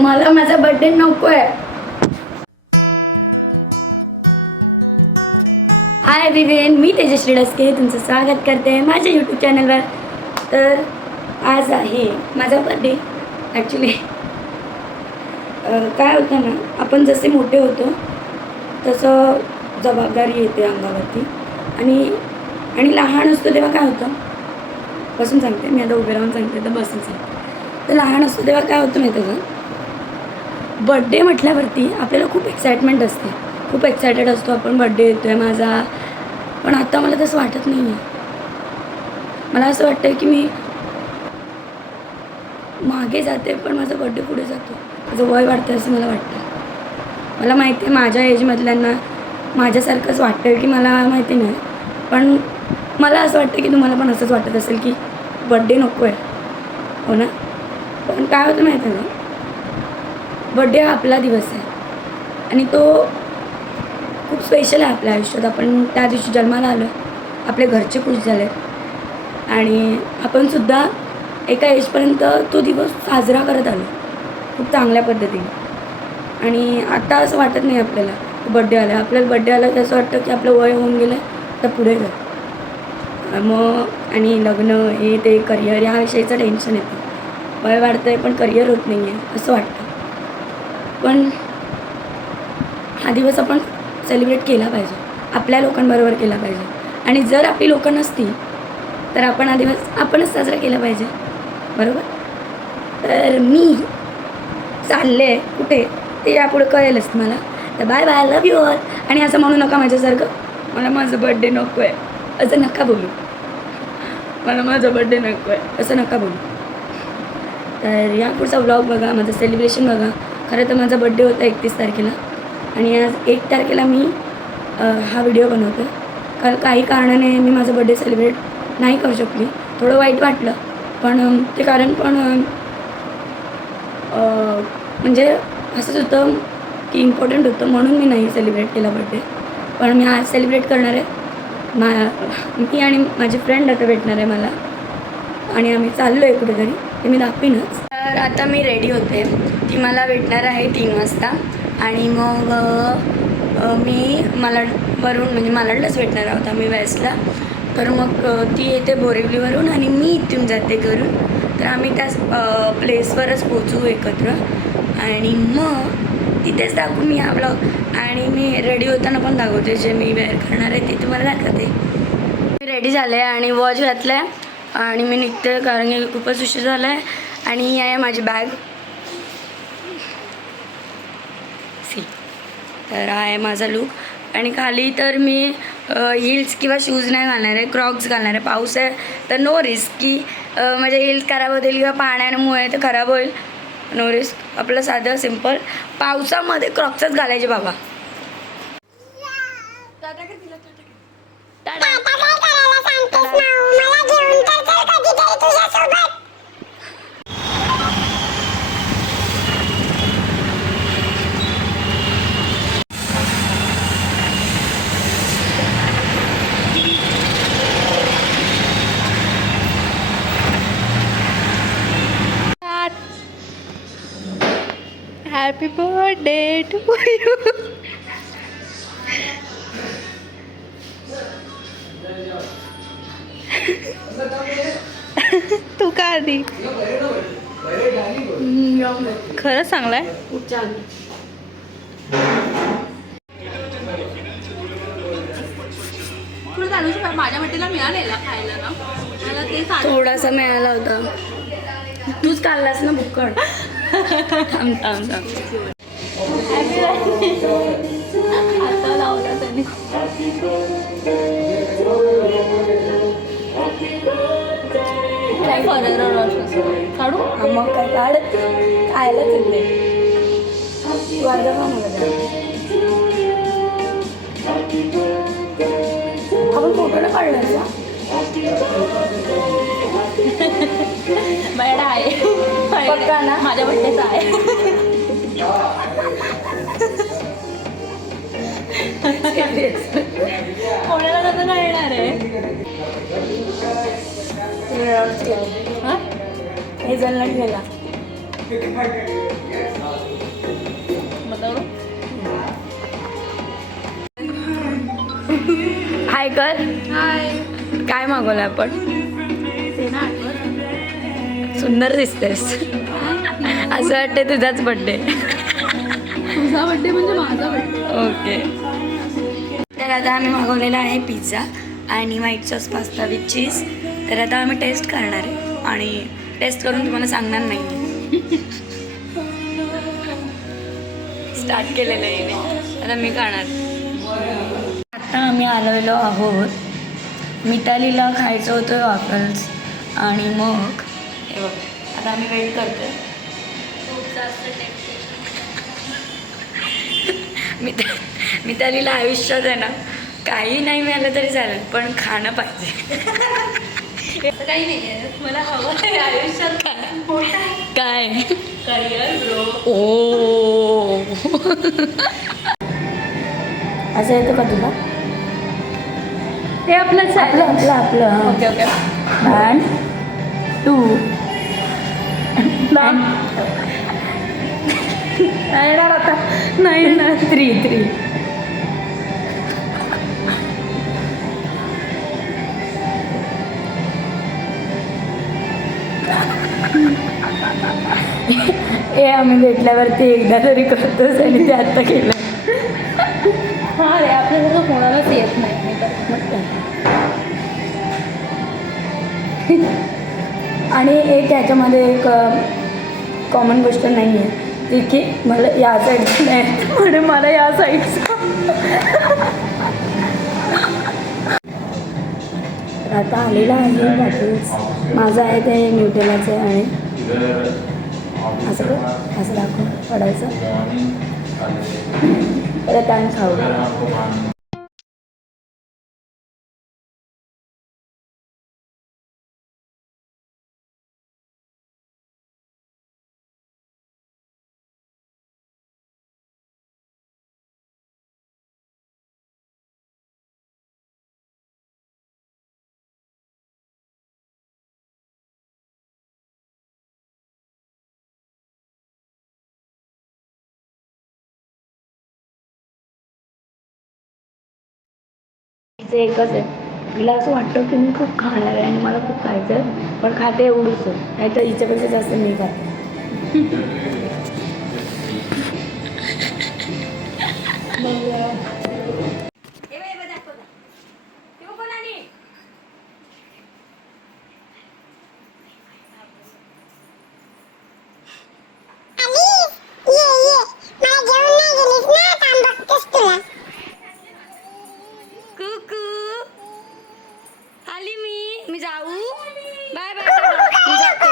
मला माझा बर्थडे नको आहे हाय विवेन मी तेजश्री डस्के तुमचं स्वागत करते माझ्या यूट्यूब चॅनलवर तर आज आहे माझा बर्थडे ॲक्च्युली काय होतं ना आपण जसे मोठे होतो तसं जबाबदारी येते अंगावरती. आणि आणि लहान असतो तेव्हा काय होतं? बसून सांगते मी आता उभे राहून सांगते तर बसून सांगते. तर लहान असतो तेव्हा काय होतं माहिती का? बड्डे म्हटल्यावरती आपल्याला खूप एक्साइटमेंट असते. खूप एक्सायटेड असतो आपण बड्डे येतो आहे माझा. पण आता मला तसं वाटत नाही आहे मला असं वाटतं की मी मागे जाते पण माझा बड्डे पुढे जातो. माझं वय वाढतं असं मला वाटतं मला माहिती आहे माझ्या एजमधल्यांना माझ्यासारखंच वाटतं की मला माहिती नाही. पण मला असं वाटतं की तुम्हाला पण असंच वाटत असेल की बड्डे नको आहे हो ना? पण काय होतं माहिती आहे ना? बड्डे हा आपला दिवस आहे. आणि तो खूप स्पेशल आहे आपल्या आयुष्यात. आपण त्या दिवशी जन्माला आलो आपले घरचे खुश झाले आणि आपणसुद्धा एका एजपर्यंत तो दिवस साजरा करत आलो. खूप चांगल्या पद्धतीने. आणि आता असं वाटत नाही आपल्याला बड्डे आला. आपल्याला बड्डे आला की असं वाटतं की आपलं वय होऊन गेलं तर पुढे जा. मग आणि लग्न हे ते करिअर ह्या विषयीचं टेन्शन येतं. वय वाढतं आहे पण करिअर होत नाही आहे असं वाटतं. पण हा दिवस आपण सेलिब्रेट केला पाहिजे. आपल्या लोकांबरोबर केला पाहिजे. आणि जर आपली लोकं नसती तर आपण हा दिवस आपणच साजरा केला पाहिजे. बरोबर? तर मी चालले कुठे ते यापुढे कळेलच मला तर bye bye love you all आणि असं म्हणू नका माझ्यासारखं. मला माझं बड्डे नको आहे असं नका बोलू. मला माझा बड्डे नको आहे असं नका बोलू. तर या पुढचा व्लॉग बघा माझं सेलिब्रेशन बघा. खरं तर माझा बड्डे होता एकतीस तारखेला. आणि आज एक तारखेला मी हा व्हिडिओ बनवतो कारण काही कारणाने मी माझा बड्डे सेलिब्रेट नाही करू शकली. थोडं वाईट वाटलं. पण ते कारण पण म्हणजे असंच होतं की इम्पॉर्टंट होतं म्हणून मी नाही सेलिब्रेट केला बड्डे पण मी आज सेलिब्रेट करणार आहे. मा मी आणि माझी फ्रेंड आता भेटणार आहे मला. आणि आम्ही चाललो आहे कुठेतरी. ते मी दाखवीनच. तर आता मी रेडी होते. ती मला भेटणार आहे तीन वाजता. आणि मग मी अ, मी मलाडवरून म्हणजे मलाडलाच भेटणार आहोत आम्ही वेसला तर मग ती येते बोरिवलीवरून आणि मी इथून जाते घरून. तर आम्ही त्या प्लेसवरच पोचू एकत्र. आणि मग तिथेच दाखवू मी हा ब्लॉग आणि मी रेडी होताना पण दाखवते जे मी वेअर करणार आहे ते तुम्हाला दाखवते. मी रेडी झाले आणि वॉच घातलं आहे आणि मी निघते कारण की खूपच उशीर झाला आहे आणि ही आहे माझी बॅग सी तर हा आहे माझा लूक आणि खाली तर मी हिल्स किंवा शूज नाही घालणार आहे क्रॉक्स घालणार आहे. पाऊस आहे तर नो रिस्क की माझ्या हिल्स खराब होतील किंवा पाण्यामुळे तर खराब होईल. नो रिस्क आपलं साधं सिंपल पावसामध्ये क्रॉक्सच घालायचे बाबा टाटा कर तिला, टाटा कर. Tata. Happy birthday to you तू का आधी? खरंच चांगलाय माझ्या मिळालेला खायला ना? मला ते थोडासा मिळाला होता. तूच काढलास ना बुक्कड? थांब थांब थांब. आता लावला त्याने काय फरक काढू मग काय काढ खायलाच येते तू अर्धा खा मला द्या. आपण फोटो नाही काढलायचा माझ्याकडे आहे पक्का ना? माझ्या बड्डेचा आहे हे? जलनाट गेला हाय कर. हाय काय मागवलं आपण? सुंदर दिसतेस. असं वाटते तुझाच बड्डे तुझा बड्डे म्हणजे माझा बड्डे ओके. तर आता आम्ही मागवलेला आहे पिझ्झा आणि white sauce pasta with cheese तर आता आम्ही टेस्ट करणार आहे. आणि टेस्ट करून तुम्हाला सांगणार नाही. स्टार्ट केलेलं आहे मी. आता मी करणार. आता आम्ही आलेलो आहोत. मितालीला खायचं होतं वाफल्स आणि मग? हे बघ आता आम्ही वेट जास्त मिता मितालीला आयुष्यात आहे ना काही नाही मिळालं तरी चालेल पण खाणं पाहिजे. काही नाही आहे. मला हवं आहे आयुष्यात. काय? काय करिअर ग्रो ओ. असं येतं का तुला? हे आपलं आपलं आपलं आपलं ओके ओके वन टू नाही येणार आता. नाही येणार. थ्री थ्री हे आम्ही भेटल्यावरती एकदा तरी करतोच आणि ते आता केलं. हा रे आपल्यासारखं कोणालाच येत नाही मी तर. आणि एक याच्यामध्ये एक कॉमन गोष्ट नाही आहे ती की मला या साईडचं नाही म्हणून मला या साईडचं आता आलेला आहे माझं आहे ते न्यूटेलाचं आहे. आणि असं कर असं दाखव पडायचं. परत आणि खाऊ. तिचं एकच आहे. तिला असं वाटतं की मी खूप खाणार आहे आणि मला खूप खायचं आहे पण खाते एवढंच नाही तर हिच्यापेक्षा जास्त नाही खात कुकू आली मी मी जाऊ बाय बाय मी जाते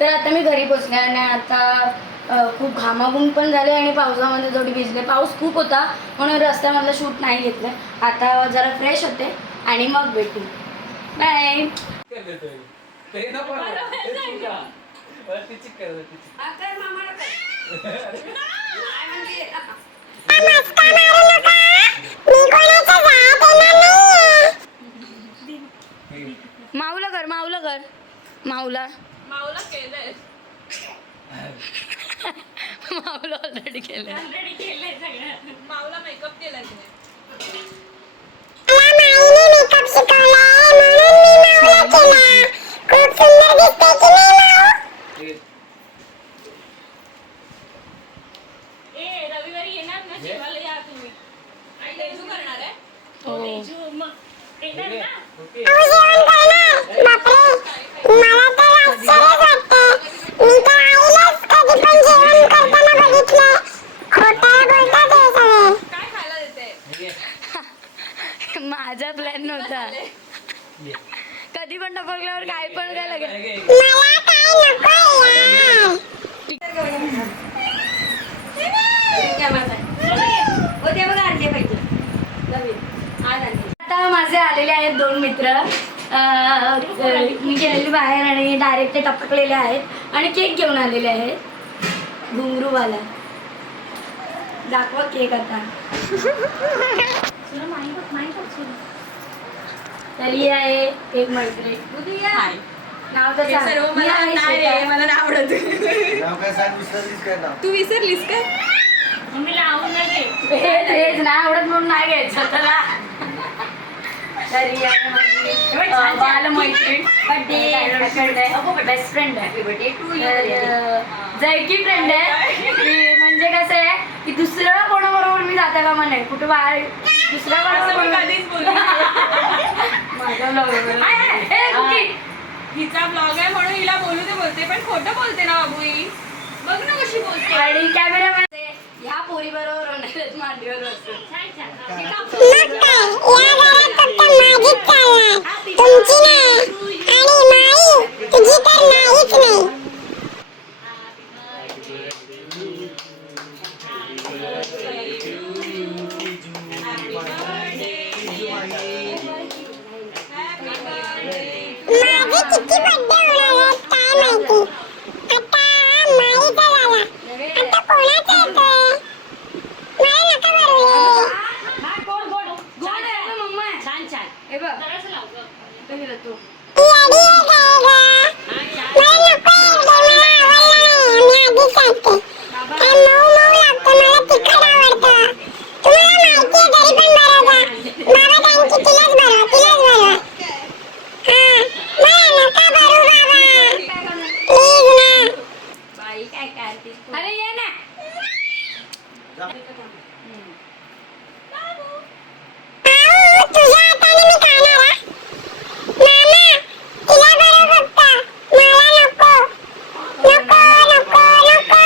तर आता आणि आता खूप घामाघूम पण झाले आणि पावसामध्ये थोडी भिजले. पाऊस खूप होता म्हणून रस्त्यामधलं शूट नाही घेतलं. आता जरा फ्रेश होते आणि मग भेटू. बाय माऊला कर माऊला कर माऊला माऊला केलंय. माऊला ऑलरेडी केलं ऑलरेडी केलंय सगळं. माऊला मेकअप तिने ए रविवारी येणार ना जेवायला या तुम्ही आणि तेजू करणार आहे हो तेजू मग येणार ना काय खायला देते माझा प्लॅन नव्हता. कधी पण टपकल्यावर काय पण काय लागेल. आता माझे आलेले आहेत दोन मित्र. मी गेलेली बाहेर आणि डायरेक्ट ते टपकलेले आहेत. आणि केक घेऊन आलेले आहेत. घुंगरूवाला. दाखवा केक आता. तर आहे एक मैत्रीण. हाय. नाव तर सांग. सर्व मी मला आहे नाही रे श्वेता. मला नाही आवडत. नाव काय सांग विसरलीस काय नाव? तू विसरलीस काय? हे तेच नाही आवडत म्हणून नाही घ्यायचं. त्याला तर माझी, बालमैत्रीण बेस्ट फ्रेंड आहे. जयकी फ्रेंड आहे. म्हणजे कसं आहे की दुसरं कोणाबरोबर मी जाता का म्हणे कुठं बाहेर दुसऱ्या कोणाबरोबर. हिचा ब्लॉग आहे म्हणून हिला बोलू ते बोलते पण खोटं बोलते ना बाबू बघ ना कशी बोलते. आणि कॅमेरामध्ये ह्या पोरी बरोबर होणार मांडीवर बसून बाई काय करते अरे ये ना आऊ, तुझ्या हाताने मी खाणार हा. मामा, तिला भरव फक्त. मला नको. नको, नको, नको.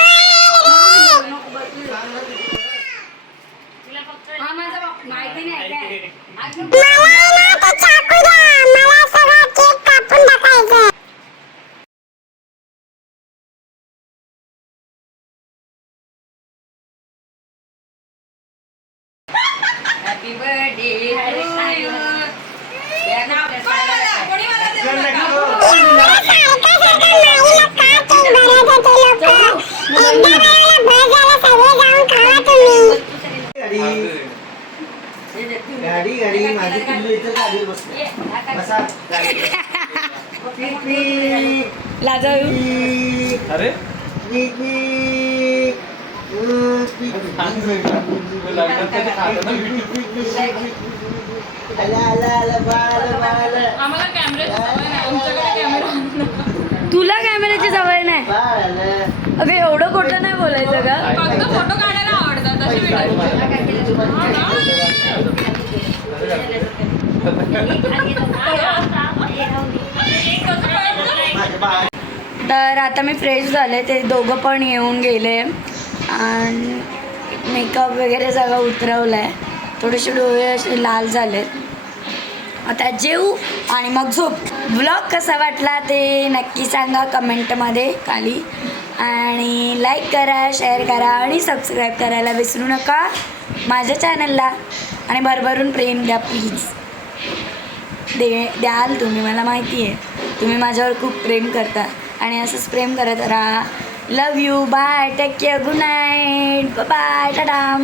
हा माझा भाऊ. माहिती नाही काय अजून मला ना ते चाकू द्या मला सगळा केक कापून टाकायचा हॅपी बर्थडे कोणी मला ते कर बोलत मला सारखं सारखं माई गाडी गाडी लागतं तुला पण एकदा मला बस झालं सगळे जाऊन खावा तुम्ही गाडी गाडी माझी पिल्लू इथं गाडीवर बसले बसा गाडीवर. पिक, पिक, लाजाळू पिक, अरे? आम्हाला कॅमेऱ्याची सवय नाही. आमच्याकडे कॅमेरा तुला कॅमेऱ्याची सवय नाही? अगं एवढं खोटं नाही बोलायचं का फक्त फोटो काढायला आवडतात. व्हिडिओ तर आता मी फ्रेश झाले ते दोघं पण येऊन गेले. आणि मेकअप वगैरे सगळं उतरवलं आहे थोडेसे डोळे असे लाल झालेत. आता जेऊ आणि मग झोप. ब्लॉग कसा वाटला ते नक्की सांगा कमेंटमध्ये खाली. आणि लाईक करा शेअर करा आणि सबस्क्राईब करायला विसरू नका माझ्या चॅनलला आणि भरभरून प्रेम द्या प्लीज दे द्याल तुम्ही मला माहिती आहे. तुम्ही माझ्यावर खूप प्रेम करता आणि असंच प्रेम करत राहा. Love you bye take care good night bye tata